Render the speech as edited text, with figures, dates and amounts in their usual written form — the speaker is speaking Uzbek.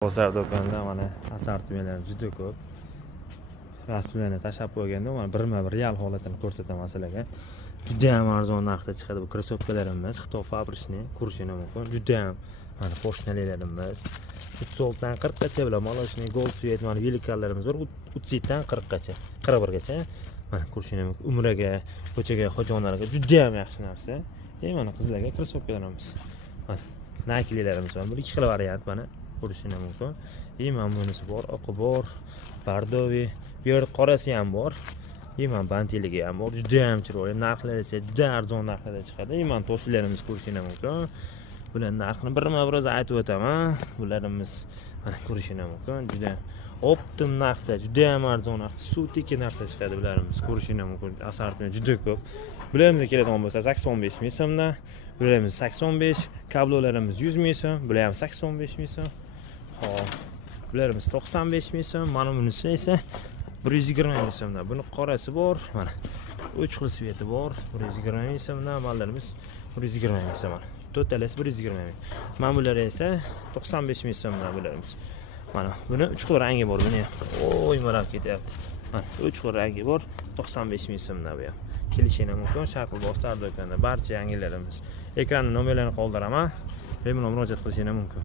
Bozor do'konida mana assortimentlar juda ko'p. Rasmlarni tashab qo'yganda mana birma-bir real holatini ko'rsataman sizlarga. Juda ham arzon narxda chiqadi bu krossovkalarimiz. Xitoy fabrikasining kurshini mumkin. Juda ham mana po'shnalilarimiz 36 dan 40 gacha bilan molashni gold svet mana velikanlarimiz bor. 37 dan 40 gacha, 41 gacha. Mana kurshini mumkin. Umraga, ko'chaga, xo'jayonlarga juda ham yaxshi narsa. Mana qizlarga krossovkalarimiz. Mana Nike'larimiz bor. Bu ikki xil variant mana. Ko'rishini mumkin. Mana bunisi bor, oqi bor, bardovi, bu yerda qorasi ham bor. Mana bantiligi ham bor. Juda ham chiroyli. Narxlari esa juda arzon narxlarda chiqadi. Mana toshlarimiz ko'rishini mumkin. Bular narxini birma-bir aytib o'taman. Bularimiz mana ko'rishini mumkin. Juda optim narxda, juda ham arzon narxda, sutiki narxda chiqadi bularimiz. Ko'rishini mumkin. Assortiment juda ko'p. Bularimiz keladigan bo'lsa 85 ming so'mdan, bularimiz 85, kablolarimiz 100 ming so'm, bular ham 85 ming so'm. Hop. Bularimiz 95 ming so'm, mana bunisi esa 120 ming so'mdan. Buni qorasi bor, mana 3 xil sveti bor, 120 ming so'mdan, mallarimiz 120 ming so'm. Totalasi 120 ming. Mana bular esa 95 ming so'mdan bularimiz. Mana buni 3 xil rangi bor, buni. Oy, marab ketyapti. Mana 3 xil rangi bor, 95 ming so'mdan bu ham. Kelishini mumkin Sharqul Bozor do'konida barcha yangilarimiz. Ekranning nomerlarini qoldiraman. Bemalol murojaat qilishingiz mumkin.